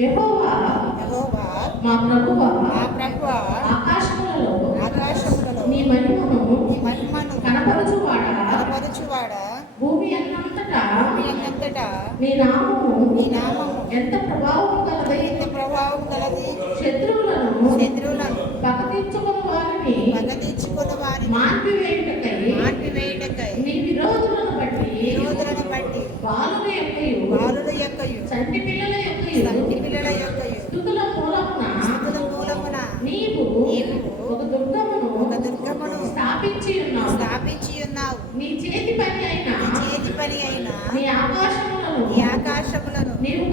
యెహోవా మా ప్రభువా ఆకాశములలో నీ మహిమను కనపరచువాడా భూమి అన్నంతటా నీ నామము ఎంత ప్రభావం కలది శత్రువులను పగతీర్చుకుని వారిని మాన్పివేయుటకై నీ విరోధులను బట్టి బాలుల యొక్కయు చంటి పిల్లల యొక్కయు స్తుతుల మూలమున నీవు ఒక దుర్గమును స్థాపించి ఉన్నావు నీ చేతి పని అయిన నీ ఆకాశములను నీవు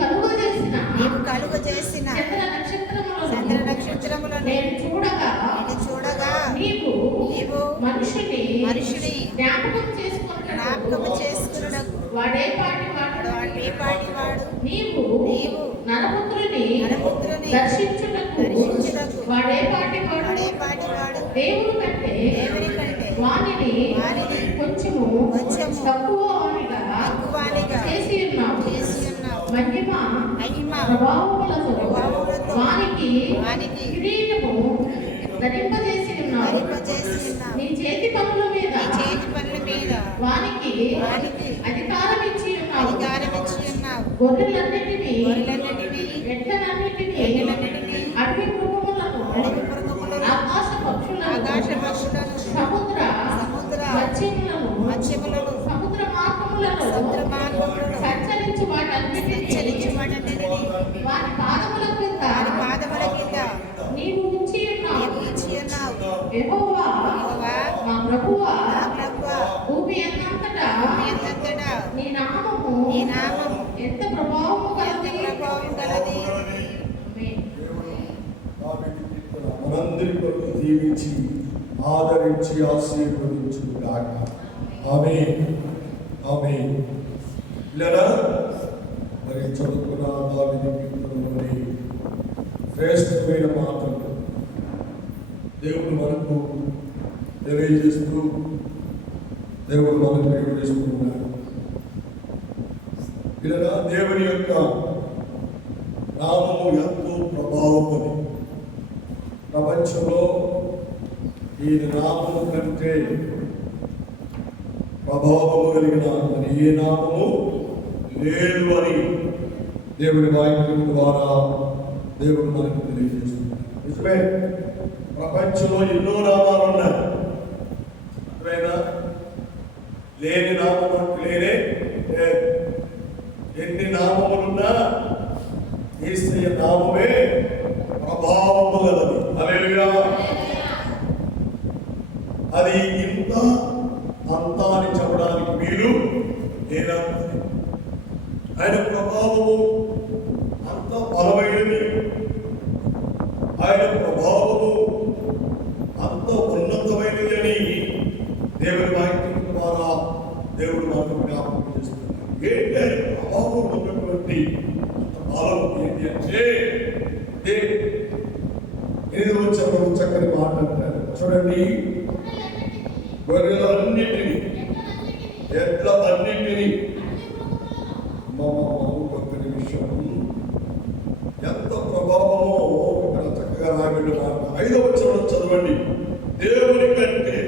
కలుగజేసిన చంద్ర నక్షత్రములను నేను చూడగా నీవు మనుషుని జ్ఞాపకం చేసుకున్నకు వాడే పాటి వాడు నీవు నరపుత్రుని దర్శించుటకు వాడే పాటి వాడు దేవుని కంటే వానిని కొంచెము తక్కువగా చేసి ఉన్నావు మహిమ ప్రభావములతో వానికి కిరీటము ధరింపజేసి ఉన్నావు నీ చేతి పనుల మీద వానికి అధికారం ఇచ్చి ఉన్నావు గొర్రెలన్నిటినీ ఎడ్లనన్నిటినీ అడవి మృగములను ఆకాశ పక్షులను సముద్ర మత్స్యములను సముద్ర మార్గములను సంచరించు వాటన్నిటినీ వారి పాదముల కింద నీవు ఉంచి ఉన్నావు యెహోవా మా ప్రభువా భూమి అన్నంతటా నీ నామము ఎంత ప్రభావము కలది. మనందరి కొరకు దీవించి ఆదరించి ఆశీర్వదించుగాక. ఆమేన్ ఆమేన్. పిల్లరా, మరి చదువుకున్న దావీదు కీర్తనలోని శ్రేష్టమైన మాటలు దేవుడు మనకు తెలియజేస్తూ దేవుడు మనకు తెలియజేస్తున్నాడు. పిల్లరా, దేవుని యొక్క నామము ఎంతో ప్రభావమని ప్రపంచంలో ఈ నామము కంటే ప్రభావము కలిగిన ఏ నామము లేదు అని దేవుని వాక్యం ద్వారా దేవుడు మనకు తెలియజేస్తున్నాడు. నిజమే, ప్రపంచంలో ఎన్నో నామాలు ఉన్నాయి. అర్థమైనా? లేని నామం లేనే ఎన్ని నామములున్నా యేసయ్య నామమే ప్రభావము గలది. హల్లెలూయా. అది ఇంత అంత అని చెప్పడానికి వీలు లేనంత. ఆయన ప్రభావము అంత బలమైనది. ఆయన ప్రభావము అంత ఉన్నతమైనది అని దేవుని వాక్యం ద్వారా దేవుడు మనకు జ్ఞాపకం చేస్తున్నాడు. ఏంటి ఆయన ప్రభావం ఉన్నటువంటి అంత బలం ఏంటి అంటే, ఏదో చెప్పడం చక్కని మాట అంటారు. చూడండి, గొర్రెలన్నింటినీ ఎడ్లన్నింటినీ ఒక్కరి విషయం ఎంత ప్రభావమో ఇక్కడ చక్కగా రాబడి మాట. 5వ వచనం చదవండి. దేవుని కంటే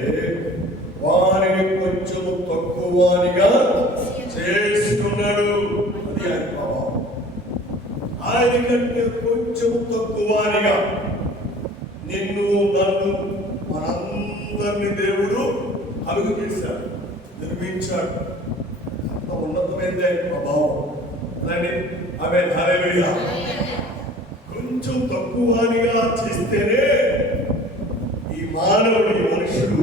వారిని కొంచెము తక్కువగా చేస్తున్నాడు. అది ఆయన ప్రభావం. ఆయన కంటే కొంచెం తక్కువగా నిన్ను నన్ను మనందరినీ దేవుడు అలుగు చేశాడు, నిర్మించాడు. అంత ఉన్నతమైంది ఆయన ప్రభావం. అలాంటి ఆమె హల్లెలూయా. కొంచెం తక్కువగా చేస్తేనే ఈ మానవుడి మనుషుడు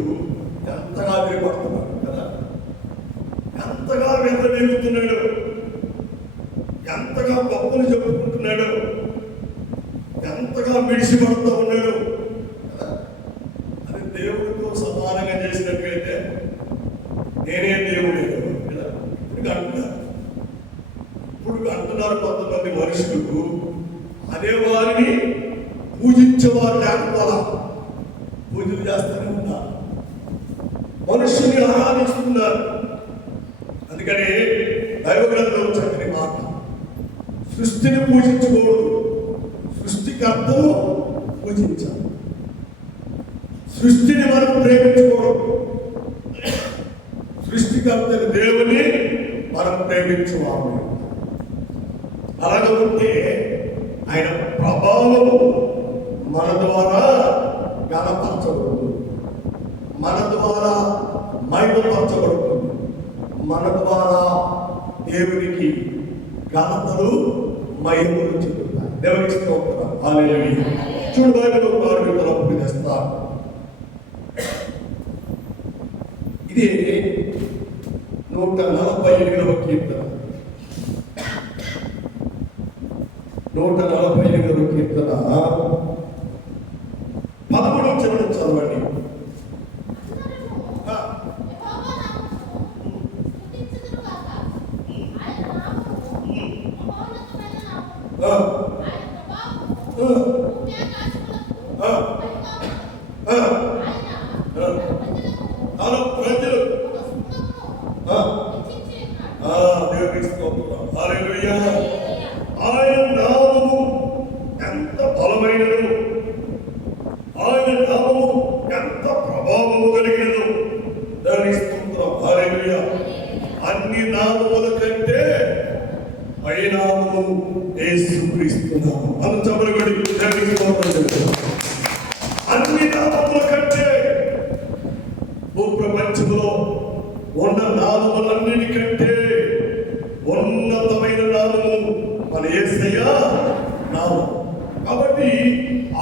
ఎంతగా వినపడుతున్నాడు కదా, ఎంతగా వెంటనేగుతున్నాడు, ఎంతగా గొప్పలు చెప్పుకుంటున్నాడు, ఎంతగా మిడిసిపడుతూ ఉన్నాడు కదా. అది దేవుడితో సమానంగా చేసినట్లయితే నేనే దేవుడు ఇప్పుడు అంటున్నారు కొంతమంది మనుషులు. అదే వారిని పూజించేవారు లేకపోలా పూజలు చేస్తూనే ఉన్నారు, మనుషుల్ని ఆరాధిస్తున్నారు. అందుకని దైవ గ్రంథం చక్కని మాట, సృష్టిని పూజించకూడదు, సృష్టికర్తను పూజించాలి. సృష్టిని మనం ప్రేమించకూడదు, సృష్టికర్తని దేవుని మనం ప్రేమించువాము. అలాగంటే ఆయన ప్రభావము మన ద్వారా గణపరచబడుతుంది, మన ద్వారా మహిమపరచబడుతుంది, మన ద్వారా దేవునికి ఘనతలు మహిమలు చెందుతాయి. దేవునికి స్తోత్రం. హల్లెలూయా. చూడు బైబిల్ తలపు తెస్తారు. ఇది 148వ కీర్తన. 148వ కీర్తన 11వ వచనం చదవండి. ఆయన నామము ఎంత బలమైనదు, ఆయన నామము ఎంత ప్రభావము కలిగినదు. దాని స్తోత్రం. హల్లెలూయా. అన్ని నామముల కంటే పైనామము యేసుక్రీస్తు నామము. అను చమరగడి దానికి స్తోత్రం. అన్ని నామముల కంటే భూప్రపంచంలో ఉన్న నామములన్నిటికంటే ఉన్నతమైన నామము మన యేసయ్య నామం. కాబట్టి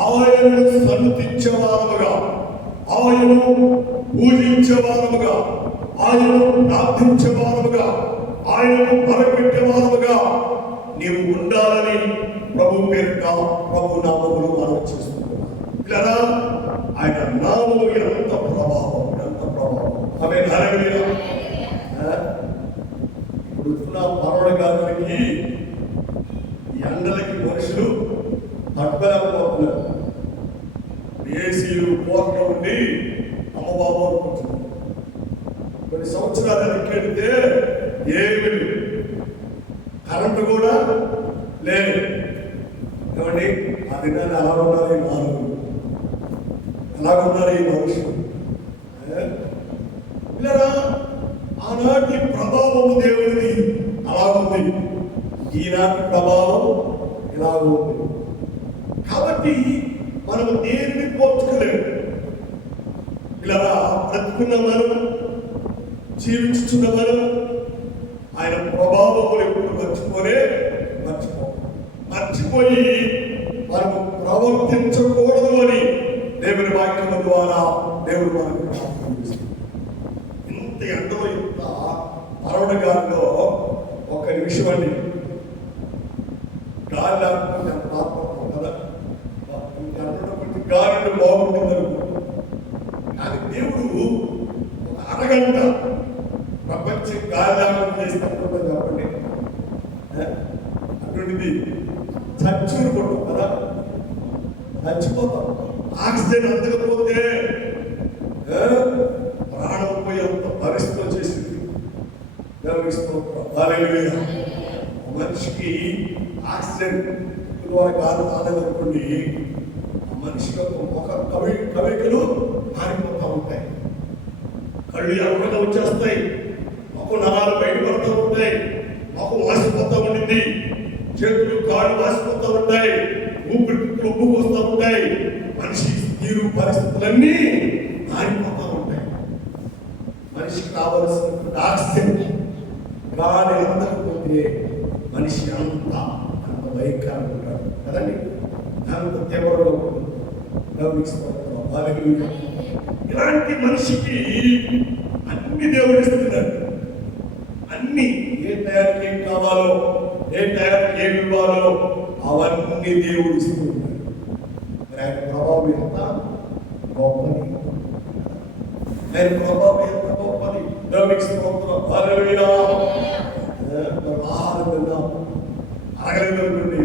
ఆయనను సన్నుతించేవారముగా, ఆయనను పూజించేవారముగా, ఆయనను ప్రార్థించేవారముగా, ఆయనను మొరపెట్టేవారముగా నీవు ఉండాలని ప్రభు పేరిట ప్రభు నామములు మనం చేస్తున్నాం. ఇలా ఆయన నామము ఎంత ప్రభావం, ఎంత ప్రభావం. ఆమె హల్లెలూయా. ఇప్పుడు పర్వడ గారికి ఈ ఎండలకి మనుషులు తట్టుకోలేకపోతున్నారు. ఏసీలు కోట్ల ఉండి అమ్మబాబు అనుకుంటున్నారు. కొన్ని సంవత్సరాలు ఎక్కెడితే ఏమి కరెంటు కూడా లేదు. ఏమండి ఆ దినాన్ని ఎలా ఉన్నారు ఈ నాలుగు, ఎలాగున్నారు ఈ మనుషులు? ఇలా ఆనాటి ప్రభావము దేవుడిది అలాగుంది, ఈనాటి ప్రభావం ఇలాగుంది. కాబట్టి మనము దేనిని పోల్చుకోలేము. ఇలా బ్రతుకున్న మనం, జీవించుతున్న మనం ఆయన ప్రభావములు ఎప్పుడు మర్చిపోయి మనము ప్రవర్తించకూడదు అని దేవుని వాక్యము ద్వారా దేవుడు మనకు ప్రార్థిస్తుంది. ఇంత ఎండలో ఇంత పరవడగాల్లో ఒక నిమిషం అండి గాలి లేకపోతే ఎంత బాధపడతాం కదా. ఇంత గాలి బాగుంటుంది అనుకుంటాం. కానీ దేవుడు ఒక అరగంట ప్రపంచం గాలి లేకుండా చేసినప్పుడు చెప్పండి, అటువంటిది చచ్చుకుంటాం కదా, చచ్చిపోతాం. ఆక్సిజన్ అందకపోతే ప్రాణం పోయేంత పరిస్థితి వచ్చేసింది. హల్లెలూయా. మనిషికి ఆక్సిజన్ ద్వారా గాలి రాలేదనుకోండి, మనిషి యొక్క ముఖ కవికలు మారిపోతూ ఉంటాయి, కళ్ళు ఎర్రగా వచ్చేస్తాయి, ముఖం నరాలు బయటపడుతూ ఉంటాయి, ముఖం వాసిపోతూ ఉండింది, చేతులు కాళ్ళు వాసిపోతూ ఉంటాయి, ఊపిరితిత్తులు ఉబ్బుకు వస్తూ ఉంటాయి, మనిషి తీరు పరిస్థితులన్నీ మారిపోతూ ఉంటాయి. మనిషికి కావలసిన ఆక్సిజన్ గాలి అందకపోతే మనిషి అంత భయంకరంగా ఉంటాడు కదండి, అంత తీవ్రంగా ఉంటుంది. ఇలాంటి మనిషికి అన్ని దేవుడు ఇస్తున్నాడు. అన్ని ఏ టయానికి ఏం కావాలో, ఏ టయానికి ఏమి ఇవ్వాలో అవన్నీ దేవుడు ఇస్తున్నాడు. ఆయన ప్రభావం ఎంత గొప్పది, ఆయన ప్రభావం ఎంత గొప్పది. ఆహారం తిన్నాం అరగలేదు అనుకోండి,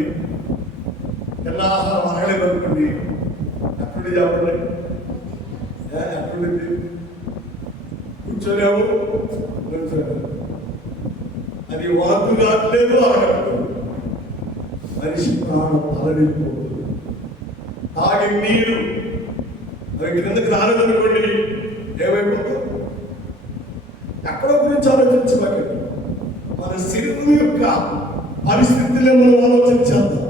ఎలా ఆహారం అరగలేదు అనుకోండి, ఎక్కడి చెప్పండి, ఎక్కడుంది? కూర్చోలేము, కూర్చోలేము. అది వాకు కావట్లేదు, అరగట్లేదు. మనిషి ప్రాణం తలరిపోతుంది. తాగి నీరు అవి క్రిందకి రాలేదనుకోండి, ఏమైపోతుంది? ఎక్కడో గురించి ఆలోచించబాకండి. మన శరీరం యొక్క పరిస్థితులే మనం ఆలోచించేద్దాం,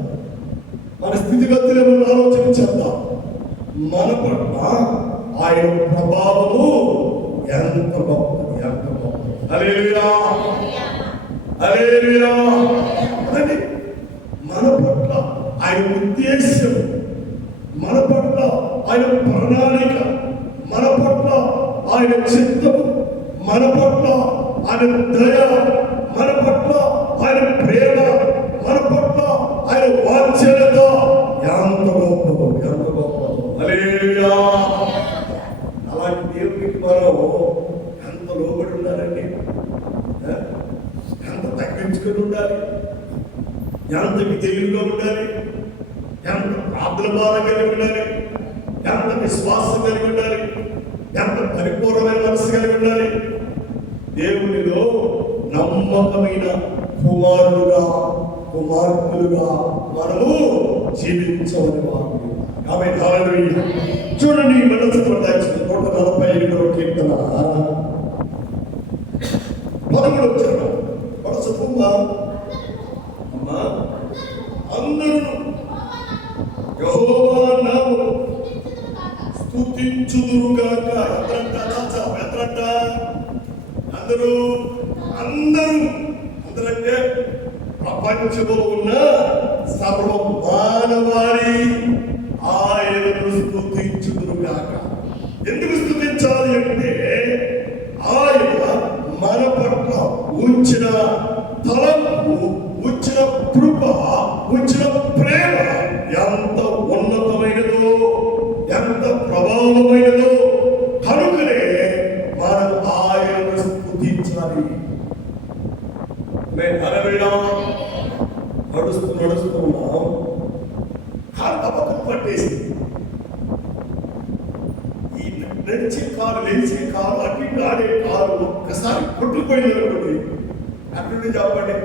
మన స్థితిగతులే మనం ఆలోచించేద్దాం. మన పట్ల ఆయన ప్రభావము ఎంత గొప్పది, ఎంత గొప్పది. హల్లెలూయా, హల్లెలూయా. అని మన పట్ల ఆయన ఉద్దేశం, మన పట్ల ఆయన ప్రణాళిక, మన పట్ల ఆయన చిత్తం, మన పట్ల ఆయన దయ, మన పట్ల ఆయన ప్రేమ, మన పట్ల ఆయన వాత్సల్యత ఎంత గొప్పదో, ఎంత గొప్పదో. హల్లెలూయా. అలాంటి దేవునికి మనం ఎంత లోబడి ఉండాలండి, ఎంత తగ్గించుకొని ఉండాలి, ఎంత విధేయులుగా ఉండాలి, ఎంత ప్రార్థన భారం కలిగి ఉండాలి, ఎంత విశ్వాసం కలిగి ఉండాలి, ఎంత పరిపూర్ణమైన మనసు కలిగి ఉండాలి. దేవునిలో నమ్మకమైన కుమారులుగా, కుమార్తెలుగా మనము జీవించవని వారు. ఆమేన్, హల్లెలూయా. చూడండి, మనసు ప్రదాయించిన 147వ కీర్తన 13వ వచనం. మనసు అమ్మా, అందరూ యెహోవా నామమును స్తుతించుదురుగాక. ఎంతరంట అందరూ అందరంటే ప్రపంచంలో ఉన్న సర్వ మానవాళి ఆయనను స్తుతించుదురుగాక. ఎందుకు స్తుతించాలి అంటే ఆయన మన పట్ల ఉంచిన తలంపు, ఉంచిన కృప, ఉంచిన ప్రేమ ఎంత ఉన్నతమైనదో, ఎంత ప్రభావమైనదో. కనుకనే మనం ఆయనను స్తుతించాలి. మేము నడుస్తున్నాం, కాలు తప్పక పట్టేసి ఈ నడిచే కాలు, లేచే కాలు, అటు ఇటు ఆడే కాలు ఒక్కసారి కొట్టుకుపోయింది అనుకోండి, అటు చెప్పండి,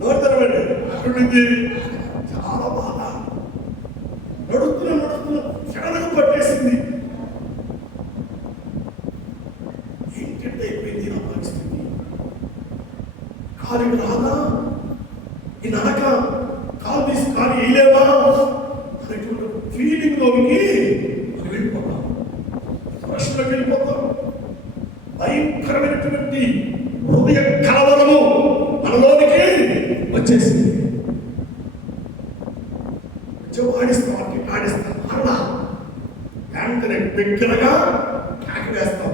నోరు తెరవండి, అటు చాలా బాధ. నడుస్తున్నా క్షణం పట్టేసింది. ఏంటంటే అయిపోయింది నా పరిస్థితి. కాలు రాదా, ఈ నడక కాలు తీసి కాలు వేయలేవా అనేటువంటి ఫీలింగ్ లోనికి మనం వెళ్ళిపోతాం, ప్రశ్నలోకి వెళ్ళిపోతాం. భయంకరమైనటువంటి హృదయ కలవరము మనలోనికి వచ్చేసింది. ఆడిస్తాం అలా వెంటనే బిగ్గరగా కాకి వేస్తాం.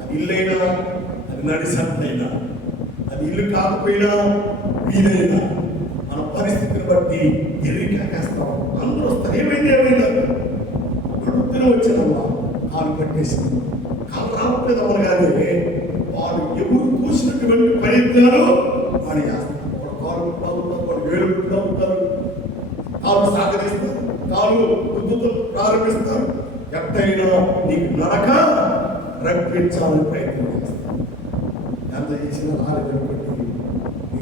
అది ఇల్లైనా, అది నడిసంతైనా, అది ఇల్లు కాకపోయినా, వీలైనా మన పరిస్థితిని బట్టి ఎర్రి కాకేస్తాం. అందరూ వస్తారు, ఏమైంది అడుగుతూనే వచ్చారమ్మా, కాలు పట్టేసింది. కాలు రావట్లేదు అవ్వరు, కానీ వాడు ఎవరు చూసినటువంటి ప్రయత్నాలు వాడు చేస్తారు. వాడు కాలు ఉంటారు, వాడు వేలు ఉంటారు, కాలు సహకరిస్తారు, కాలు రుద్దుతో ప్రారంభిస్తారు. ఎట్టయినా నీకు నడక రప్పించాలని ప్రయత్నం చేస్తారు. ఎంత చేసిన రాలేదనుకోండి, నీ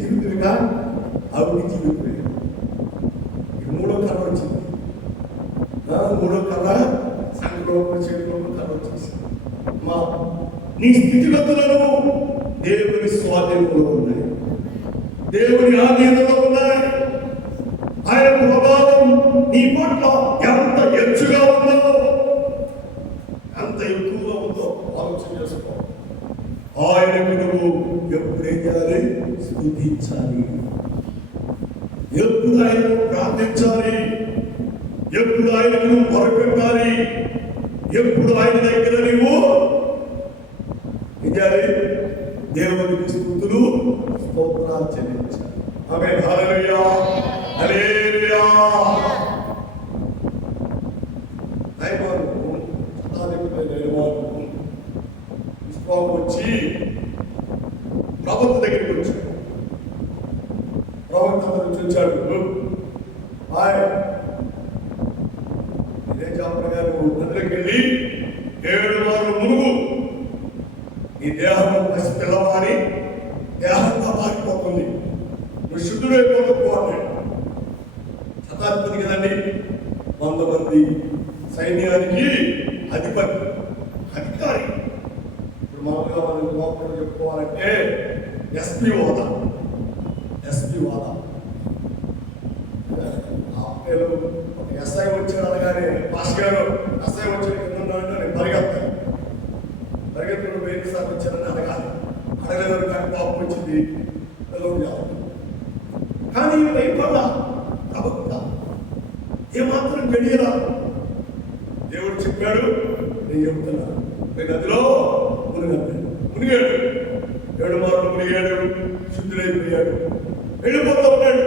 జీవితంగా అభివృద్ధి జీవితం. ఇది 3వ కళ వచ్చింది. 3వ కళ సంఘంలో చేతిలో కళ వచ్చేసింది. నీ స్థితిగతులను దేవుని స్వాధీనంలో ఉన్నాయి, దేవుని ఆధీనంలో ఉన్నాయి. ఆయన ప్రభావం నీ పట్ల ఎంత ఎచ్చుగా ఉందో, ఎంత ఎక్కువగా ఉందో ఆలోచన చేసుకో. ఆయనకు నువ్వు ఎప్పుడేం చేయాలి? స్తుతించాలి. ఎప్పుడు ఆయనను ప్రార్థించాలి, ఎప్పుడు ఆయనకు నువ్వు మొరపెట్టాలి, ఎప్పుడు ఆయన దగ్గర నువ్వు ఏం చేయాలి? దేవునికి స్తుతులు, స్తోత్రాలు చెల్లించాలి. ఆమేన్, హల్లెలూయా, హల్లెలూయా. వచ్చి ప్రవక్త దగ్గరికి వచ్చాడు. ప్రవక్త వచ్చాడు, ఇదే చెప్పగా నువ్వు నదిలోకి వెళ్ళి 7 మార్లు మునుగు, ఈ దేహం పిల్లవారి మాటలు చెప్పుకోవాలంటే ఎస్పీ హోదా. నేను ఒక ఎస్ఐ వచ్చాడు అనగానే మాస్ గారు ఎస్ఐ వచ్చాడు కింద ఉన్నాడంటే నేను పరిగెత్తుడు వేరే సార్ వచ్చారని అడగాలి. అడగలేదు కానీ పాపం వచ్చింది కానీ భయపడ్డా ప్రవక్త ఏమాత్రం గడియరా. దేవుడు చెప్పాడు, నేను చెప్తున్నా, నదిలో మునిగాడు 7 మార్లు మునిగాడు, శుద్ధుడైపోయాడు, వెళ్ళిపోతూ ఉన్నాడు.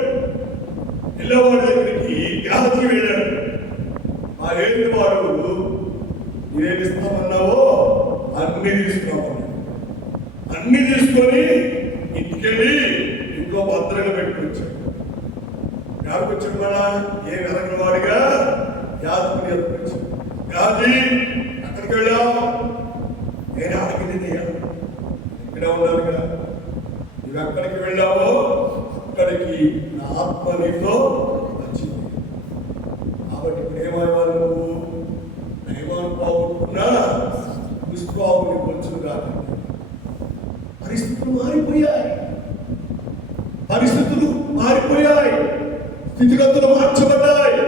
వెళ్ళేవాడి దగ్గరికి గ్యాహతి వెళ్ళాడు. ఆ ఏంటి వాడు ఏమి ఇస్తామన్నావో అన్ని తీసుకున్నామన్నాడు. అన్ని తీసుకొని ఇంటికెళ్ళి ఇంట్లో భద్రంగా పెట్టుకొచ్చాడు. యాదకు వచ్చాడు మన ఏం ఎరగిన వాడిగా యాదకుని ఎత్తుకొచ్చాడు. యాది అక్కడికి వెళ్ళావు, నేను అడిగింది ఇక్కడే ఉన్నాను కదా, నువ్వు ఎక్కడికి వెళ్ళావో అక్కడికి నా ఆత్మ నీతో వచ్చింది. కాబట్టి ఇప్పుడు ఏమయ్యావు నువ్వు? నయమాను పోగొట్టుకున్నా దుష్ప్రభావం వచ్చును కాదు. పరిస్థితులు మారిపోయాయి, స్థితిగతులు మార్చబడ్డాయి.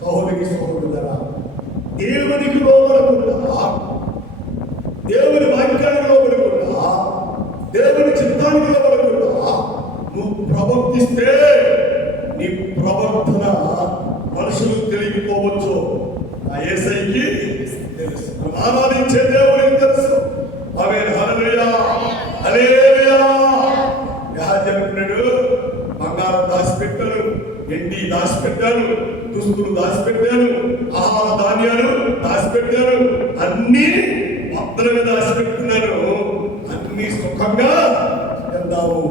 సహోదరులారా, దేవునికి లోబడకుండా, దేవుని వాక్యానికి లోబడకుండా, దేవుని చిత్తానికి లోబడకుండా నువ్వు ప్రవర్తిస్తే నీ ప్రవర్తన మనుషులు తెలియకపోవచ్చు, ఆ యేసయ్యకి తెలుసు, ఆరాధించే దేవునికి తెలుసు. ఆమేన్, హల్లెలూయా, హల్లెలూయా. గెహాజీ అనుకున్నాడు, బంగారం దాచిపెట్టాను, ఎండి దాచిపెట్టాను, దుస్తులు దాచిపెట్టాను, ఆహార ధాన్యాలు దాచిపెట్టాను, అన్ని భద్రంగా దాచిపెట్టుకున్నాను, అన్ని సుఖంగా తిందాము,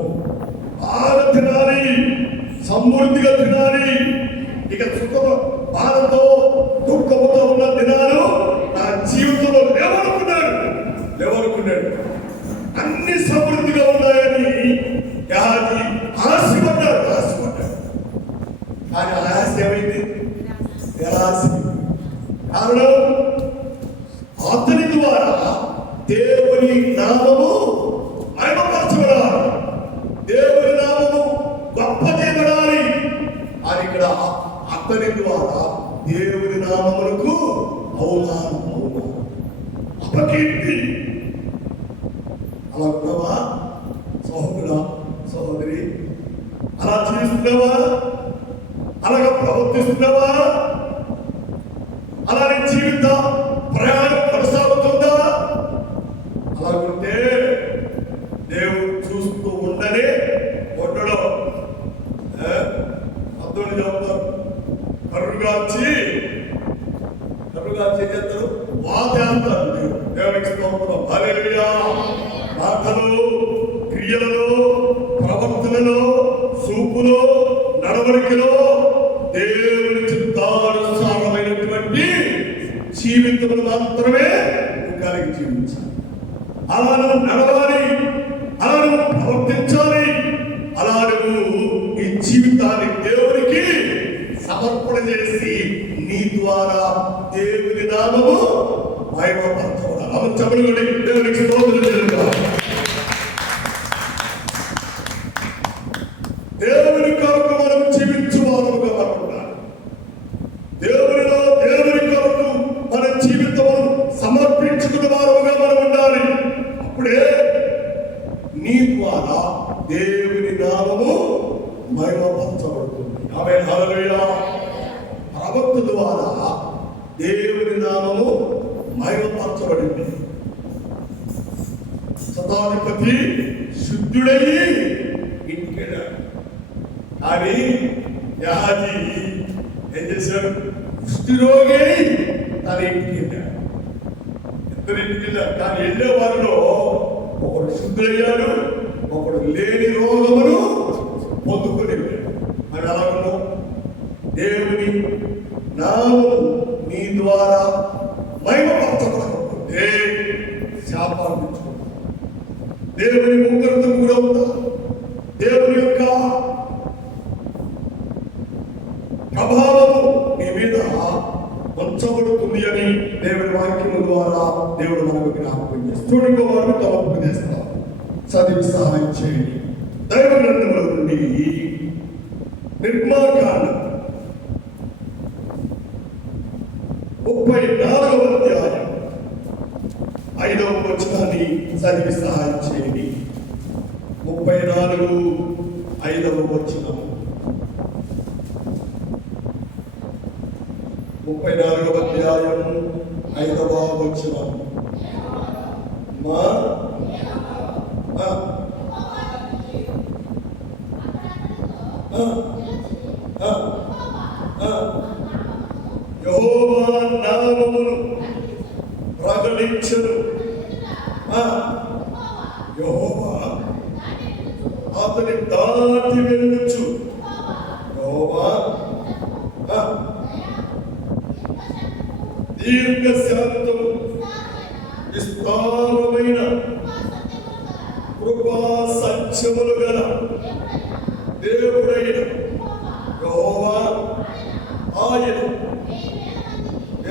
బాగా తినాలి, సమృద్ధిగా తినాలి. ఇక సుఖ బాధతో దుఃఖముతో ఉన్న దినాలు నా జీవితంలో లేవనుకున్నాడు. అన్ని సమృద్ధిగా ఉన్నాయని గెహాజీ ఆశపడ్డాడు. కానీ ఆశ ఏమైంది? నిరాశ. కారణం, అతని ద్వారా దేవుని నామము మహిమపరచబడాలి, దేవుని నామము గొప్ప చేయబడాలి అని ఇక్కడ అతని ద్వారా దేవుని నామములకు అవమానం, అపకీర్తి. అలా ఉన్నావా సహోదరుడా, సహోదరి? అలా చేస్తున్నావా? అలాగా ప్రవర్తిస్తున్నావా? అలానే జీవిత ప్రయాణం కొనసాగుతుందా? అలాగుంటే దేవుడు చూస్తూ ఉండనే ఉండడం. అర్థం చెప్తారు, కరుగాచి ఏం చేస్తారు? వాదేస్తారు. దేవునికి స్తోత్రం, హల్లెలూయా. మాటలు, క్రియలలో, ప్రవర్తనలో, చూపులో, నడవడికలో దేవుని చిత్తానుసారమైనటువంటి జీవితములు మాత్రమే కలిగి జీవించాలి. అలా నువ్వు నడవాలి, అలా నువ్వు ప్రవర్తించాలి, అలా నువ్వు ఈ జీవితాన్ని దేవునికి సమర్పణ చేసి నీ ద్వారా దేవుని నామము మహిమపరచబడాలి. చెబుడి దేవునికి స్తోత్రం చెల్లించాలి. దేవుని కొరకు మనం జీవించువారుగా ఉండాలి. దేవునిలో దేవుని కొరకు మన జీవితమును సమర్పించుకున్న వారుగా మనం ఉండాలి. అప్పుడే నీ ద్వారా దేవుని నామము మహిమపరచబడుతుంది. ఆమేన్, హల్లెలూయా. ప్రవక్త ద్వారా దేవుని నామము మహిమపరచబడింది. శతాధిపతి శుద్ధుడయ్యి ఇంటికి వెళ్ళాడు. కానీ గెహాజీ ఏం చేశాడు? కుష్ఠరోగి తన ఇంటికి వెళ్ళాడు. ఇద్దరు ఇంటికి వెళ్ళారు. కానీ వెళ్ళే వారిలో ఒకడు శుద్ధుడయ్యాడు, ఒకడు లేని రోగమును పొందుకొని వెళ్ళాడు. మరి అలా ఉన్నాం. దేవుని నామము నీ ద్వారా మహిమపరచబడకపోతే శాపాలు తెచ్చుకుంటాం. దేవుని ముగ్గురితో కూడా ఉందా? దేవుని యొక్క ప్రభావము నీ మీద ఉంచబడుతుంది అని దేవుని వాక్యము ద్వారా దేవుడు మనకు జ్ఞాపకం చేస్తాడు. ఇంకో వారు తలపు చేస్తారు. చదివి సహాయం చేయండి. దైవ గ్రంథముల నుండి నిర్మాకాండం 34వ అధ్యాయం 5వ వచనాన్ని చదివి సహాయం చేయండి. 34 5వ వచనం. 34వ అధ్యాయం 5వ వచనం. యెహోవా నామమును ప్రకటించును. యెహోవా అతని దాటి వెళ్ళుచు. యెహోవా దీర్ఘశాంతము విస్తారమైన కృపా సత్యములు గల దేవుడైన యెహోవా ఆయన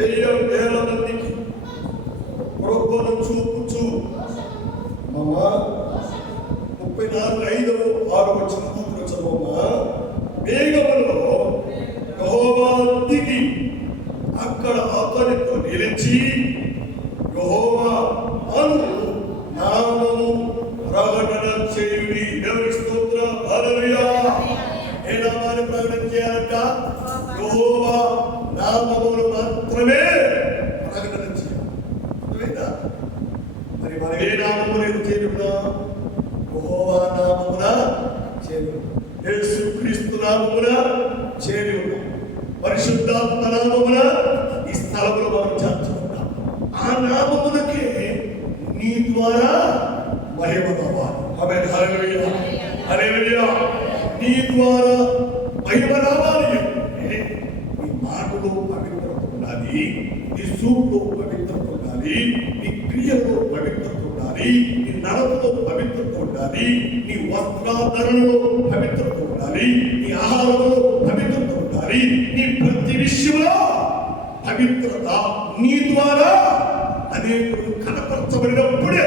1000 మందికి కృపను చూపుచు. 34 5వ 6వ చదువుమా. మేఘములో యెహోవా దిగి అక్కడ అతనితో నిలిచి యెహోవా అను నామము ప్రకటన చేయుడి. దేవుని స్తోత్రం. హల్లెలూయా. ఏ నామాన్ని ప్రకటన చేయాలంట? యెహోవా నామమును మాత్రమే ప్రకటన చేయాలి. అర్థమైందా? మరి మనం ఏ నామమును చేరుకున్నాం? యెహోవా నామమున చేరు. యేసుక్రీస్తు నామమున చేరి ఉన్నాం. పరిశుద్ధాత్మ నామమున ఈ స్థలములో మనం చేర్చుకున్నాం. ఆ నామమునకే నీ ద్వారా మహిమ రావాలి. ఆమేన్. హల్లెలూయా. హల్లెలూయా. నీ ద్వారా మహిమ రావాలి అంటే నీ మాటలో పవిత్రత ఉండాలి, నీ చూపులో పవిత్రత ఉండాలి, నీ క్రియలో పవిత్రత ఉండాలి, నీ నడకలో పవిత్రత ఉండాలి, నీ వస్త్రాధరణలో పవిత్రత ఉండాలి, నీ ఆహారంలో పవిత్రత ఉండాలి, నీ ప్రతి విషయంలో పవిత్రత నీ ద్వారా అనేకులు కనపరచబడినప్పుడే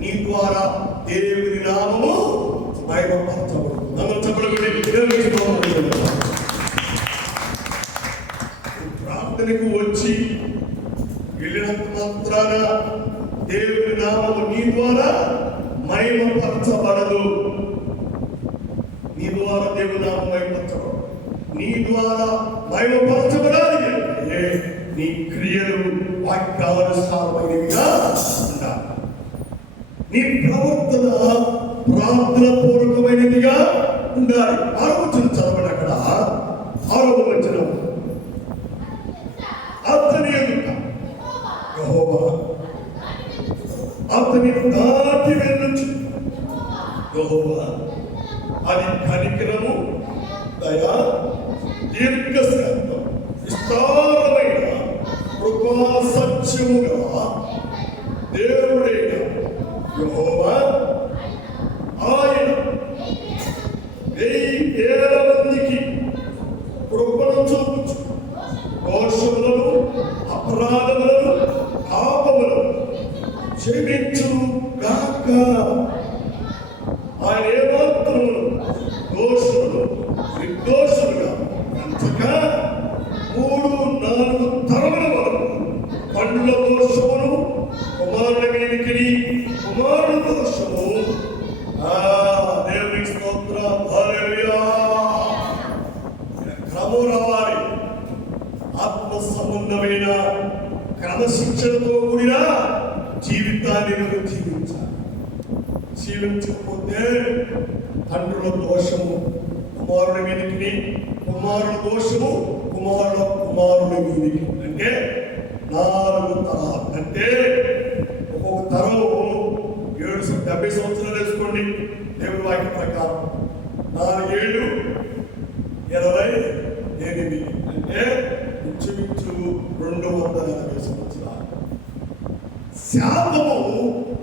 నీ ద్వారా దేవుని నామము మహిమపరచబడుతుంది. ప్రార్థనకు వచ్చి వెళ్ళినంత మాత్రాన దేవుని నామము నీ ద్వారా మహిమపరచబడదు. నీ ద్వారా దేవుని నామం మహిమపరచబడదు. నీ ద్వారా మహిమపరచబడాలి అంటే నీ క్రియలు వాక్యానుసారమైనవిగా ఉండాలి. నీ ప్రవర్తన ప్రార్థన పూర్వకమైనదిగా ఉండాలి. 6వ వచనం చదవండి. అక్కడ 6వ వచనం. అతని ఎదుట యెహోవా అతని దాటి వెళ్ళుచు. యెహోవా అది కనికరము, దయ, దీర్ఘశాంతం, విస్తారమైన కృపా సత్యముగా దేవుడైన యెహోవా ఆయన 1000 మందికి కృపను చూపుచు. దోషములను, అపరాధములను, పాపములను క్షమించును గాక. ఆయన ఏమాత్రమును దోషులను నిర్దోషులుగా ఎంచక 3-4 తరముల వరకు పండ్ల దోషమును కుమారుల మీదికి కుమారుల దోషము. దేవునికి స్తోత్రం. హల్లెలూయా. క్రమం రావాలి. ఆత్మ సంబంధమైన క్రమశిక్షణతో కూడిన జీవితాన్ని నువ్వు జీవించాలి. జీవించకపోతే తండ్రుల దోషము కుమారుల మీదికి, కుమారుల దోషము కుమారుల మీదికి. అంటే 4 తరాలు. అంటే ఒక్కొక్క తరం 70 సంవత్సరాలు వేసుకోండి. దేవుడి వాక్య ప్రకారం 4 ఏళ్ళు 28 అంటే ఇంచుమించు 280 సంవత్సరాలు. శాపము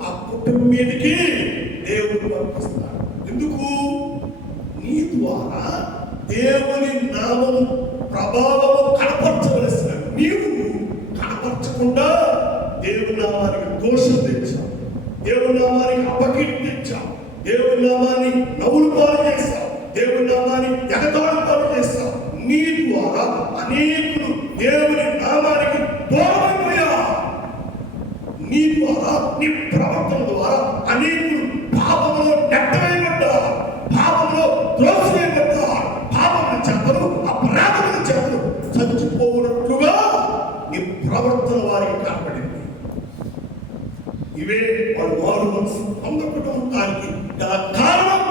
ఆ కుటుంబం మీదకి దేవుడు పంపిస్తాడు. ఎందుకు? నీ ద్వారా దేవుని నామము ప్రభావము కనపరచవలసిన నీవు కనపరచకుండా దేవుని నామానికి దోషం తెచ్చావు, దేవుని నామానికి ప్రకీర్తించావు, దేవుని నామాన్ని నవ్వులు పాలు చేస్తావు, దేవుని నామాన్ని ఎగతాళి పాలు చేస్తావు. నీ ద్వారా అనేకులు దేవుని నామానికి దూరమైపోయారు. నీ ద్వారా, నీ ప్రవర్తన ద్వారా అనేకులు పాపంలో నెట్టవేయబడ్డారు, పాపంలో త్రోసివేయబడ్డారు, పాపముల చేతలు, అపరాధముల చేతలు చచ్చిపోవునట్లుగా నీ ప్రవర్తన వారికి కనపడింది. ఇవే వాళ్ళు మారు మనసు పొందకపోవడానికి గల కారణం.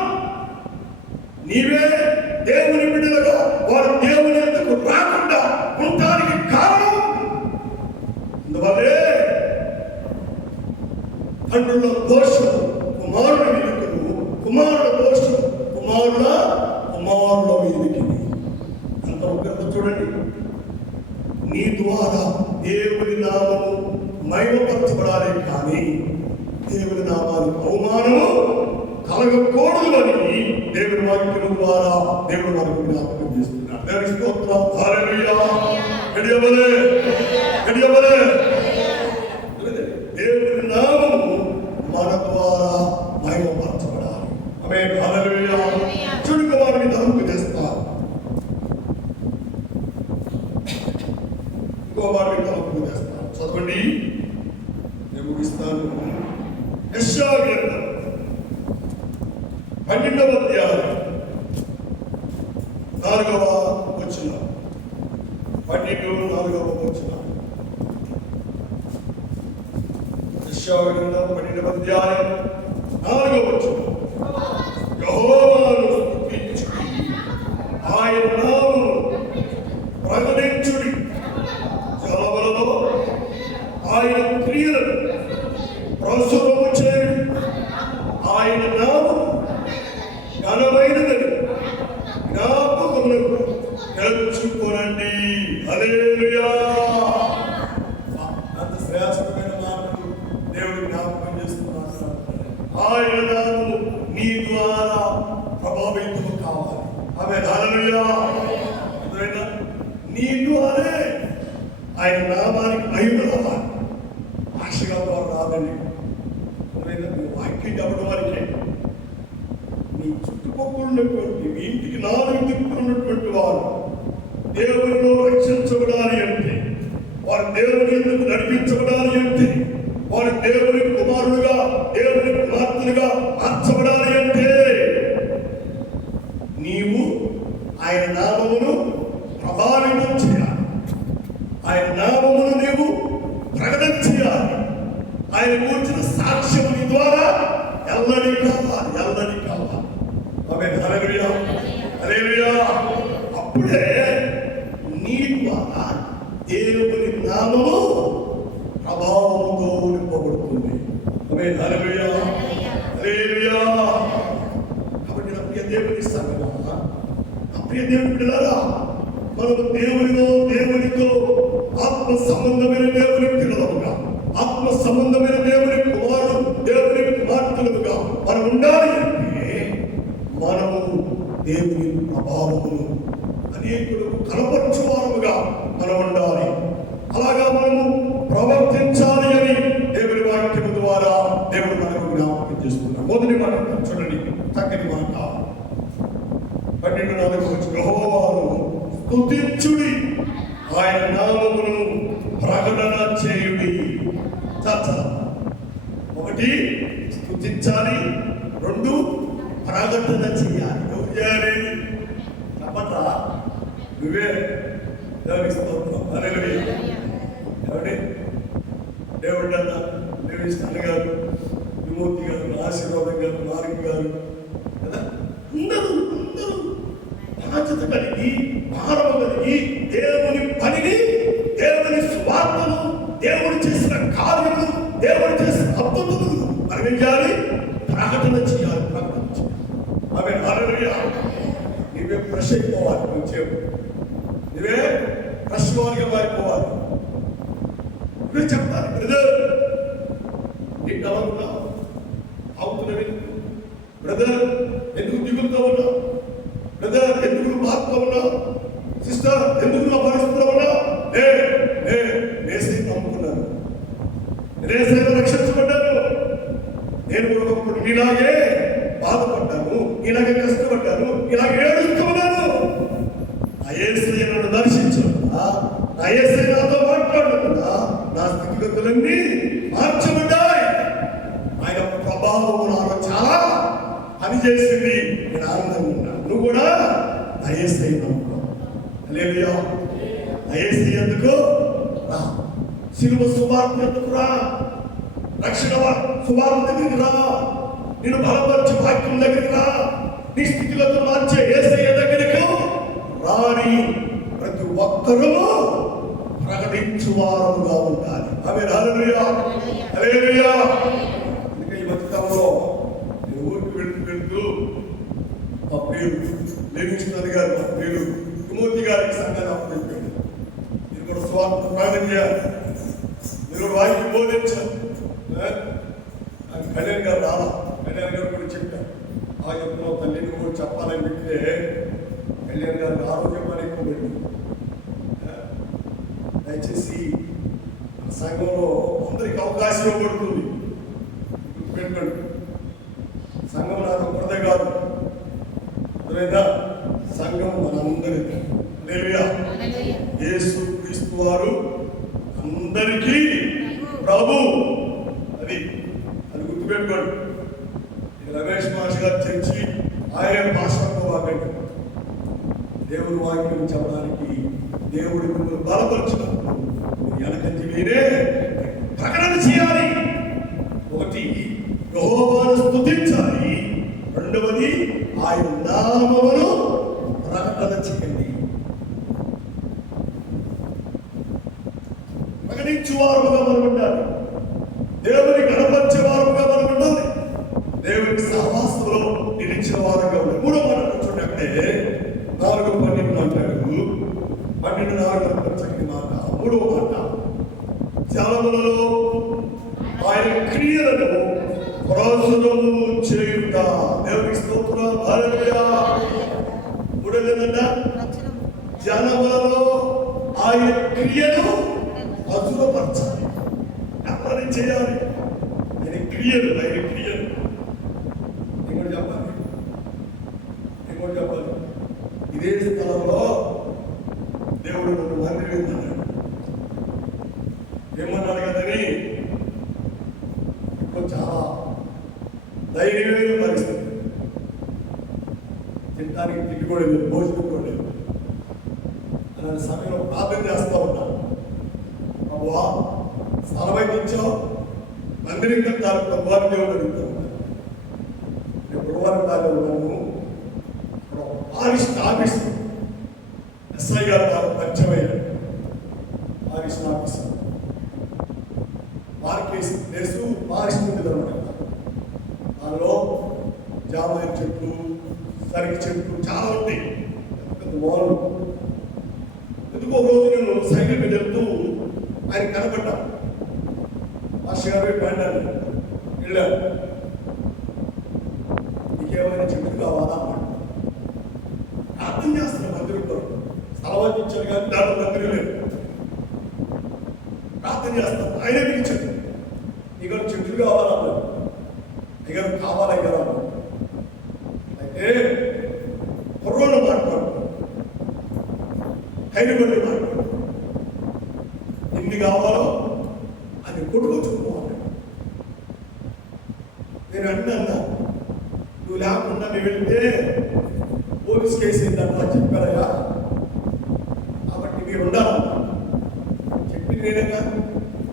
నీవే దేవుని బిడ్డలుగా వారు దేవుని ఎందుకు రాకుండా ఉండడానికి కారణం. అందువల్లే తండ్రుల దోషం కుమారుల మీదకు, కుమారుల దోషం కుమారుల మీదకి. అంత ఉగ్రత చూడండి. నీ ద్వారా దేవుని నామము మహిమపరచబడాలి, కానీ దేవుని నామానికి అవమానము కలగకూడదు అని దేవుని వాక్యం ద్వారా దేవుడు మనకు జ్ఞాపకం చేస్తున్నాడు. దేవుని స్తోత్రం. హల్లెలూయా. గడియబలే గడియబలే. దేవుని నామము మన ద్వారా మహిమపరచబడాలి. ఆమేన్. హల్లెలూయా. చూడు వారిని తలుపు చేస్తారు, ఇంకో వారిని తలుపు చేస్తారు. చదవండి, నేను ముగిస్తాను. యెషయా గ్రంథం 12వ అధ్యాయం 4వ వచనం. 12:4 వచనం. యెషయా గ్రంథం 12వ అధ్యాయం 4వ వచనం. యెహోవాను స్తుతించుడి, ఆయన నామమును ప్రకటించుడి, జలములలో ఆయన క్రియలను ప్రస్తుతము చేయుడి, ఆయన నామము ఘనమైనదని జ్ఞాపకములకు తెచ్చుకోనండి. హల్లెలూయా. అంత శ్రేష్టమైన మాటలు దేవుడు జ్ఞాపకం చేస్తున్నారు. ఆయన నామము నీ ద్వారా ప్రభావితం కావాలి. ఆమేన్. హల్లెలూయా. నీ ద్వారే ఆయన నామానికి మహిమ రావాలి. ఆశగా వారు రాదండి. వాక్యం చెప్పడం వారికి నీ చుట్టుపక్కల ఉన్నటువంటి, మీ ఇంటికి 4 దిక్కులు ఉన్నటువంటి వారు దేవునిలో రక్షించబడాలి అంటే, వారు దేవుని ఎందుకు నడిపించబడాలి అంటే, వారు దేవుని కుమారులుగా, దేవుని కుమార్తెలుగా మార్చబడాలి అంటే, నీవు ఆయన నామమును ప్రభావితం చేయాలి. ఆయన నామమును నీవు ప్రకటన చేయాలి. ఆయన కూర్చున్న సాక్ష్యం నీ ద్వారా ఎల్లడి కావాలి, ఎల్లడి కావాలి. ఆమేన్. హల్లెలూయా. హల్లెలూయా. అప్పుడే నీ ద్వారా దేవుని నామము ప్రభావముతో నింపబడుతుంది. ఆమేన్. హల్లెలూయా. హల్లెలూయా. కాబట్టి నా ప్రియ దేవుని సంగమా, నా ప్రియ దేవుని బిడ్డలారా, మనము దేవునితో ఆత్మ సంబంధమైన దేవుని పిల్లలుగా, ఆత్మ సంబంధమైన దేవుని కుమారుడు, దేవుని కుమార్తెలుగా మనం ఉండాలి అంటే, మనము దేవుని ప్రభావమును అనేకులకు కనపరచువారుగా మనం ఉండాలి. అలాగా మనము ప్రవర్తించాలి అని దేవుని వాక్యము ద్వారా దేవుడు మనకు జ్ఞాపకం చేస్తున్నాడు. మొదటి మాట చూడండి, చక్కని మాట. 12:4 వచనం. యెహోవాను స్తుతించుడి, ఆయన నామమును ప్రకటన చేయుడి. చాచా, 1 స్తుతించాలి, 2 ప్రకటన చేయాలి. ఎవరు చేయాలి? చెప్పట్రా? నువ్వే. దేవుని స్తోత్రం. హల్లెలూయా. ఎవరి దేవుడు అన్న దేవిస్తాను గారు, విమూర్తి గారు, ఆశీర్వాదం గారు, మార్గం గారు కదా, అందరూ బాధ్యత కలిగి, భారము కలిగి దేవుని పనిని, దేవుని స్వార్థను, దేవుడు చేసిన కార్యము, దేవుడు చేసిన అద్భుతము మనం ఏం చేయాలి? ప్రకటన చేయాలి. ప్రకటన చేయాలి. ఆమేన్. హల్లెలూయా. నీవే ఫ్రెష్ అయిపోవాలి. నువ్వే ఫ్రెష్ వారిగా మారిపోవాలి. నువ్వే చెప్పాలి, బ్రదర్ నీకు ఎలా ఉన్నావు, అవుతున్నవి బ్రదర్, ఎందుకు దిగులుతో ఉన్నావు, బ్రదర్ ఎందుకు బాధతో ఉన్నావు, సిస్టర్ ఎందుకు నా పరిస్థితిలో ఉన్నావు? నేసే నమ్ముకున్నాను, నేసే రక్షించబడ్డాను. నేను కూడా ఒకప్పుడు నీ ఇలాగే బాధపడ్డాను, ఇలాగే కష్టపడ్డాను, ఇలాగే ఏడుస్తున్నాను. నా యేసయ్య నన్ను దర్శించకుండా, నా యేసయ్య నాతో మాట్లాడకుండా నా స్థితిగతులన్నీ మార్చబడ్డాయి. ఆయన ప్రభావం నాలో చాలా పనిచేసింది. నేను ఆనందంగా ఉన్నాను. నువ్వు కూడా నా యేసయ్య నమ్ముకో. హల్లెలూయా. నా యేసయ్య ఎందుకు రా, సిలువ సువార్త ఎందుకు రా, రక్షణ సువార్త దగ్గరికి రా, నేను బలపరిచే వాక్యం దగ్గరికి రా, నీ స్థితిగతులు మార్చే యేసయ్య దగ్గరికి రాని ప్రతి ఒక్కరూ ప్రకటించువారుగా ఉండాలి. ఆమేన్. హల్లెలూయా. హల్లెలూయా. అందుకే ఈ మధ్యకాలంలో నేను ఊరికి వెళ్తూ మా ప్రియులు లేవించున్నది గారు, మా ప్రియులు తిమోతి గారికి సంఘాన్ని అప్పచెప్పాడు. మీరు కూడా స్వార్థ ప్రార్థన చేయాలి, మీరు కూడా వారికి బోధించాలి. కళ్యాణ్ గారు రాలా, కళ్యాణ్ గారు కూడా చెప్పారు. ఆ చెప్తున్నావు తల్లి, నువ్వు కూడా చెప్పాలని చెప్తే కళ్యాణ్ గారు ఆరోగ్యం అని ఎక్కువ పెట్టింది. దయచేసి సంఘంలో అందరికి అవకాశం ఇవ్వబడుతుంది. గుర్తుపెట్టుకోండి, సంఘం నాకు ఒక్కదే కాదు, లేదా సంఘం మనందరికీ. హల్లెలూయా. యేసు క్రీస్తు వారు అందరికీ ప్రభు. అది గుర్తుపెట్టుకోండి. రమేష్ మాస్టర్ గారు చర్చి ఆయన పాస్టర్తో వాకండి. దేవుని వాక్యం చెప్పడానికి దేవుడి మిమ్మల్ని బలపరచినప్పుడు వెనకంచి మీరే ప్రకటన చేయాలి. ఒకటి, యెహోవాను స్తుతించాలి. రెండవది, ఆయన నామమును ప్రకటన చేయండి. ప్రకటించువారుగా మనం ఉండాలి. దేవుని గణపరిచేవారుగా మనం ఉండాలి. దేవుని సహవాసంలో నిలిచిన వారుగా ఉండాలి. మూడో మాట చూడండి, అక్కడే 4:12 అంటాడు. 12:4 చక్కని మాట. మూడో మాట, జనములలో ఆయన క్రియలను ప్రచురము చేయుట. దేవునికి స్తోత్రం. హల్లెలూయా. మూడోది ఏంటంటే జనములలో ఆయన క్రియను ప్రచురపరచాలి. వ్యాపారం చేయాలి. ఆయన క్రియలు ఇంకోటి చెప్పాలి. ఇదే స్థలంలో దేవుడు నన్ను మందిరం అన్నాడు. ఏమన్నాడు కదని ఇప్పుడు చాలా ధైర్యమైన పరిస్థితి. తినడానికి తిండి కూడా లేదు, భోజనం కూడా లేదు. అలాంటి సమయంలో ప్రార్థన చేస్తూ ఉన్నాను. ప్రభువా, స్థలం అయితే ఇచ్చావు, మందిరం కట్టాలి ప్రభువాన్ని దేవుడు అడుగుతూ ఉన్నాను. నేను గురువారం దాకా ఉన్నాను. ఆఫీస్ ఎస్ఐ గారు నాకు పరిచయం అయ్యాడు. ఆఫీసర్ మార్కేసి ప్లేసు ఫారెస్ట్ ఉంది అనమాట. దానిలో జామాయి చెట్లు, సరికి చెట్లు చాలా ఉంటాయి. వాళ్ళు ఎందుకో రోజు నేను సైకిల్ మీద వెళ్తూ ఆయన కనపడ్డాను. మాస్టర్ గారు పండాను, వెళ్ళాను. నీకేమైనా చెట్లు కావాలా అన్నాడు. అర్థం చేస్తున్నా మందిరంలో స్థలం ఇచ్చారు కానీ దాంట్లో మందిరం లేదు. ప్రార్థన చేస్తాను. ఆయన పిలిచాడు, నీకు చెట్లు కావాలన్నాడు. నీకు కావాలయ్యారా? అయితే కుర్రోళ్ళు మాట్లాడు, కైలుబడి మాట్లాడు, ఎన్ని కావాలో అది కొట్టుకొచ్చుకోవాలి. నేను అన్నా, నువ్వు లేకుండా నేను వెళ్తే పోలీస్ కేసు ఏంటన్నా చెప్పారయ్యా, కాబట్టి మీరు ఉండాలి. చెప్పింది నేనేగా,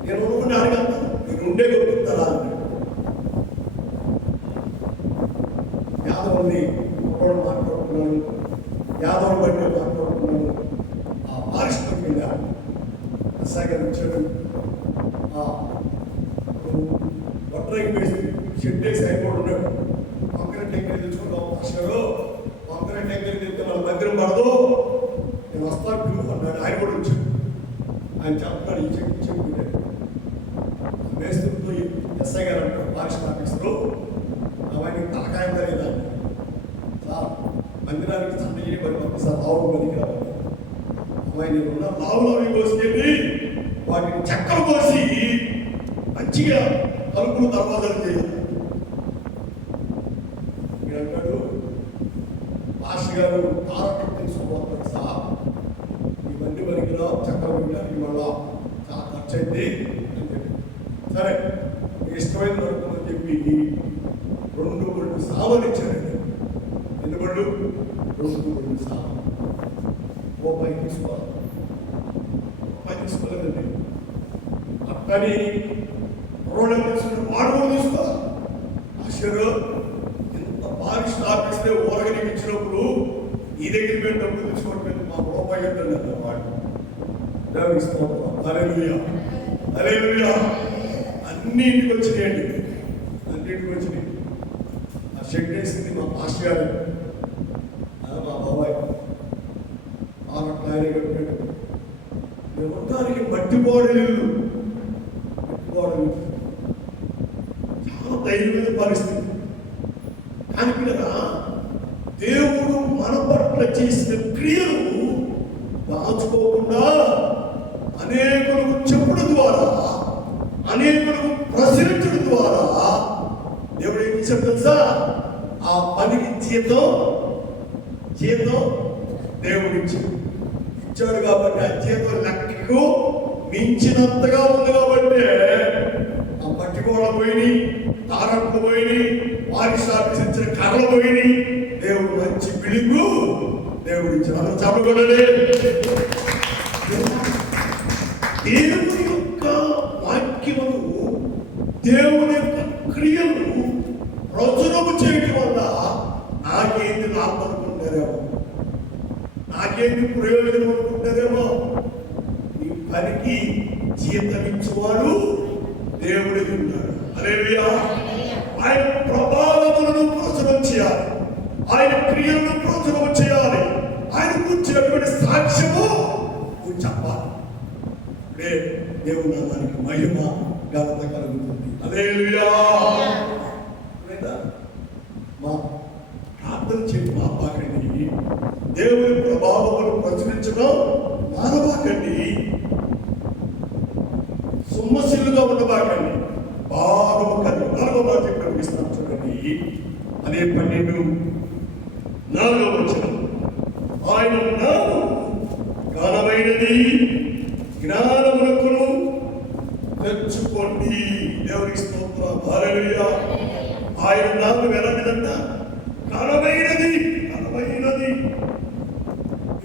నేను అనుకున్నా అడగన్నా, మీరు ఉండే కొడుకుతారా అన్నాడు. యాదవుని మాట్లాడుతున్నాను, యాదవ్ బట్టి మాట్లాడుతున్నాను. ఆ పారిశ్రామిక వెళ్ళాను. ఎస్ఐగారు వచ్చాడు. వడ్రైకి వేసి షెడ్ వేసి అయిపోతున్నాడు. వంకర టెంకర్ తెచ్చుకుంటాం. మాస్టరు వంకర టెంకర్ తెస్తే వాళ్ళ దగ్గర పడదు, నేను వస్తాను పిలుపు అన్నాడు. ఆయన కూడా వచ్చాడు. ఆయన చెప్తాడు, ఈ చెప్పుకుంటాడు. మేస్త్రితో ఎస్ఐ గారు అంటారు, ఫారెస్ట్ ఆఫీసరు, అవన్నీ తలకాయ లేదా సార్ మందిరానికి సంత చేయబడి పంపిస్తారు. లావులు పనికి రావాలి. అవన్నీ ఉన్న లావులు అవి కోసుకెళ్ళి వాటిని చెక్కలు కోసి మంచిగా తలుపులు దర్వాజాలు చేయాలి. అంటాడు, మాస్టర్ గారు తారకం తీసుకోబోతారు సార్, ఇవన్నీ వరకు చక్కగా వినడానికి మళ్ళా చాలా ఖర్చు అయింది అని చెప్పి, సరే మీకు ఇష్టమైన నడుపుమని చెప్పి 2 బళ్ళు సామాన్ ఇచ్చారండి. ఎన్ని బళ్ళు? 2 బళ్ళు సామాన్. రూపాయి తీసుకోవాలి, రూపాయి తీసుకోలేదండి. అక్కడి రోడ్డు తీసుకుని వాడు కూడా తీసుకోవాలి. ఆశ్చర్యం, ఎంత బారిష్ ఆపిస్తే ఊరగనికి ఇచ్చినప్పుడు ఈ దగ్గర మేము డబ్బులు తీసుకోవట్లేదు, మా రూపాయి అంటే వాడు హల్లెలూయా హల్లెలూయా. అన్ని ఇంటికి వచ్చినాయండి, అన్నింటికి వచ్చినాయి. ఆ షెడ్ వేసింది మా మాస్టర్ గారు, మా బాబాయ్ ఆయన కట్టాడు. మేము ఉండడానికి మట్టి గోడలు, చాలా ధైర్యమైన పరిస్థితి. కానీ కదా దేవుడు మన పట్ల చేసిన క్రియలు దాచుకోకుండా అనేకులకు చెప్పడం ద్వారా, అనేకులకు ప్రచురించడం ద్వారా దేవుడు ఏం చేశాడు తెలుసా? ఆ పనికి జీతం దేవుడు ఇచ్చాడు కాబట్టి ఆ జీతం లెక్కకు మించినంతగా ఉంది కాబట్టి ఆ మట్టి గోడ పోయి, తారట్లు పోయి, వారి స్థాపించిన కర్రలు పోయి, దేవుడు మంచి పిలుపు దేవుడు ఇచ్చాడు. చెప్పకూడదే. దేవుని యొక్క వాక్యమును, దేవుని యొక్క క్రియలు ప్రచురము చేయటం వల్ల నాకేంటి లాభం అనుకుంటారేమో, నాకేంటి ప్రయోజనం అనుకుంటారేమో. ఈ పనికి జీతమిచ్చేవాడు దేవుడే ఉన్నాడు. హల్లెలూయా. ఆయన ప్రభావములను ప్రచురం చేయాలి, ఆయన క్రియలను ప్రచురం చేయాలి, ఆయన కూర్చున్నటువంటి సాక్ష్యము చెప్పాలి. దేవుని నామానికి మహిమ ఘనత కలుగుతుంది. హల్లెలూయా. మా ప్రార్థన చేయండి, మాపాకండి. దేవుని ప్రభావమును ప్రచురించడం మానవాకండి, సుమ్మసిల్లుగా ఉండబాకండి, భావము కలిగి. 4వ మాట కనిపిస్తాం చూడండి, అదే 12:4 వచనం. ఆయన నామము ఘనమైనది, జ్ఞానమునకును తెచ్చుకోండి. దేవునికి స్తోత్రం. హల్లెలూయా. ఆయన నామం ఎలాంటిదంట? ఘనమైనది.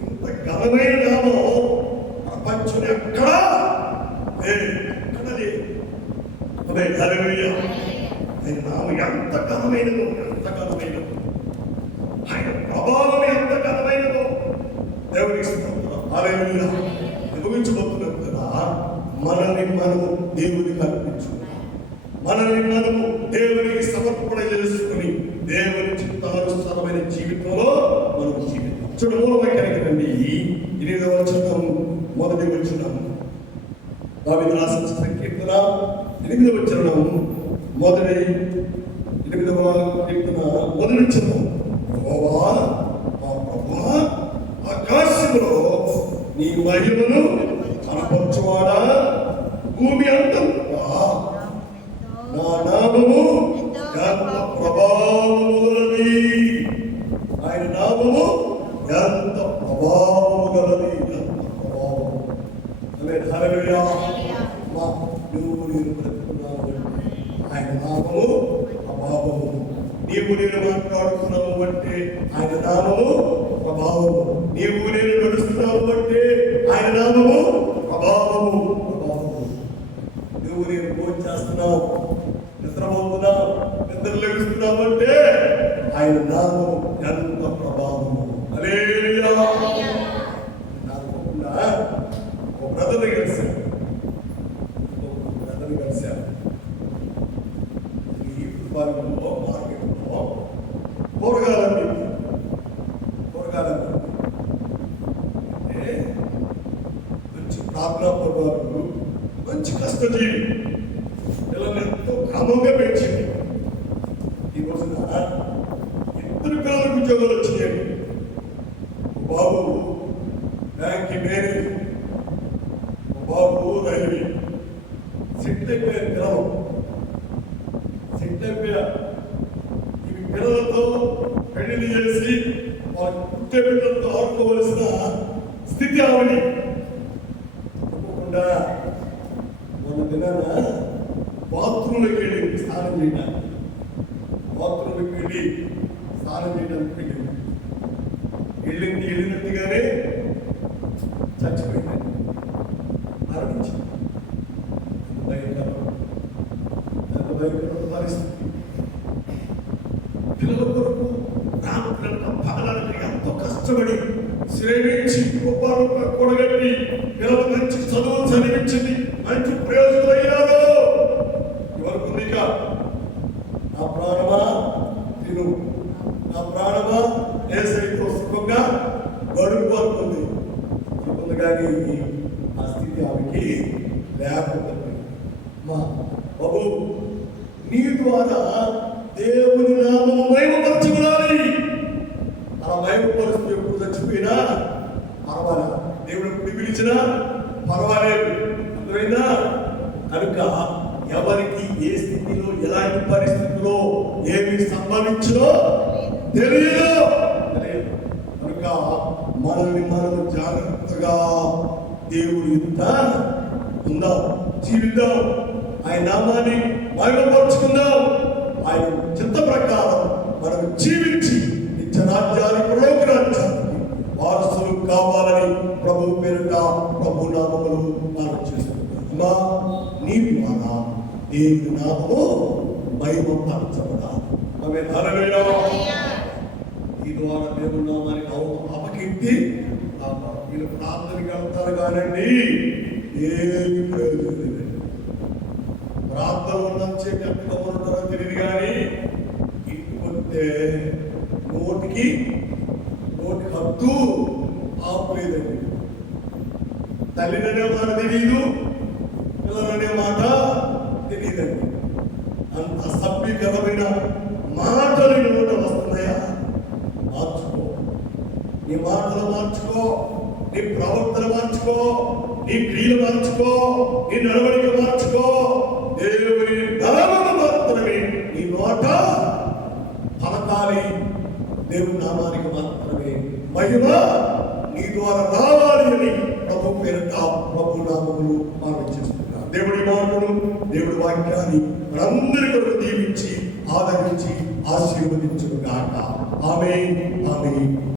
ఇంత ఘనమైన నామం ప్రపంచం ఎక్కడా లేదు. హల్లెలూయా. ఆయన నామం ఎంత ఘనమైనదో, ఆయన ప్రభావం ఎంత ఘనమైనదో దేవునికి స్తోత్రం. హల్లెలూయా. ముగించబోతున్నాం కదా, మనల్ని మనము దేవునికి అర్పించుకున్నాం, మనల్ని మనము దేవునికి సమర్పణ చేసుకుని దేవుని చిత్తానుసారమైన జీవితంలో మనం జీవితం. చూడమూలమైనటువంటి 8వ వచనం, మొదటి వచనం, దావీదు రాసిన సంకీర్తన 8వ వచనం, మొదటి 8వ కీర్తన మొదటి వచనం. యెహోవా మా ప్రభువా, ఆకాశంలో నీ మహిమను కనపరచువాడా, భూమి అంతటా నా నామము ఎంత ప్రభావము గలది. ఆయన నామము ఎంత ప్రభావము గలది, ఎంత ప్రభావం. హల్లెలూయా. మా నువ్వు నేను బ్రతుకున్నావు, ఆయన నామము ప్రభావము. నీవు నేను మాట్లాడుతున్నావు అంటే ఆయన నామము ప్రభావము. నీవు నేను నడుస్తున్నావు అంటే ఆయన నామము ప్రభావము. నువ్వు నేను భోజనం చేస్తున్నావు, నిద్రపోతున్నావు, నిద్ర లెగుస్తున్నావు అంటే ఆయన నామము ఎంత ప్రభావము. హల్లెలూయా. నాకుకుండా ఒక బ్రదర్ని కలిశాను, ఈ మార్కెట్లో కూరగాయలు అంటే మంచి ప్రార్థనా పరువారు, మంచి కష్టజీవి, ఇలా ఎంతో క్రమంగా పెంచింది. ఈ రోజున 2 పిల్లలకు ఉద్యోగాలు వచ్చినాయి. బాబు బ్యాంక్ మేనేజర్, బాబు రైల్వే. సెటిల్ అయిపోయారు, సెటిల్ అయిపోయా. ఇవి పిల్లలతో పెళ్లి చేసి వాళ్ళ పుట్టే బిడ్డలతో ఆడుకోవలసిన స్థితి ఆవిడ తప్పకుండా మొన్న దినాన బాత్రూంలోకి వెళ్ళి స్నానం చేయడానికి వెళ్ళినట్టుగానే చచ్చిపోయింది, మరణించింది. భయంకరమైన పరిస్థితి. పిల్లల కొరకు రామపిల్లలకు పగలకి ఎంతో కష్టపడి శ్రేమించి గొప్పలు కూడగట్టి పిల్లలు మంచి చదువు చదివించింది, మంచి ప్రయోజనం అయ్యారు. ఎవరికి ఉంది? నా ప్రాణమా తిను, నా ప్రాణమా ఏసైతో సుఖంగా గడుపు అనుకుంది. అనుకుంది కానీ ఆ స్థితి ఆమెకి లేకపోతుంది. మా బాబు, నీ ద్వారా దేవుని నామము మహిమపరచబడాలి. అలా మహిమపరుస్తూ ఎప్పుడు చచ్చిపోయినా పర్వాలేదు, దేవుడు ఎప్పుడు పిలిచినా పర్వాలేదు. అర్థమైందా? కనుక ఎవరికి ఏ స్థితిలో ఎలాంటి పరిస్థితుల్లో ఏమి సంభవించదో తెలియదు. కనుక మనల్ని మనం జాగ్రత్తగా దేవుడి ఎదుట ఉందాం, జీవిద్దాం, ఆయన నామాన్ని మహిమపరుచుకుందాం. ఆయన చిత్త ప్రకారం మనం జీవించి నిత్య రాజ్యానికి లోక రాజ్యానికి వారసులు కావాలని ప్రభు పేరుట ప్రభు నామములు మనం చేసుకుంటాం. నీ ద్వారా దేవుని నామము మహిమపరచబడాలి. ఆమేన్. హల్లెలూయా. ఈ ద్వారా దేవుని నామానికి అపకీర్తి వీళ్ళు ప్రార్థనకి వెళ్తారు కానండి, ఏమి ప్రయోజనం లేదండి. ప్రార్థన ఉన్నంచే గట్టిగా ఉంటారో తెలియదు కానీ ఇంటికి వస్తే నోటికి హద్దు ఆపలేదండి. తల్లిననే మాట తెలియదు, పిల్లలనే మాట తెలియదండి. అంత సభ్యకరమైన మాటలు నోట వస్తున్నాయా? మార్చుకో, నీ మాటలు మార్చుకో, నీ ప్రవర్తన మార్చుకో, నీ క్రియలు మార్చుకో, నీ నడవడిక మార్చుకో. దేవుని నామమును మాత్రమే నీ నోట పలకాలి. దేవుని నామానికి మాత్రమే మహిమ నీ ద్వారా రావాలి అని ప్రభు పేరిట ప్రభు నామములు మనం చేస్తున్నాం. దేవుడి మాటను, దేవుడి వాక్యాన్ని మనందరి కొరకు దీవించి ఆదరించి ఆశీర్వదించును గాక. ఆమేన్, ఆమేన్.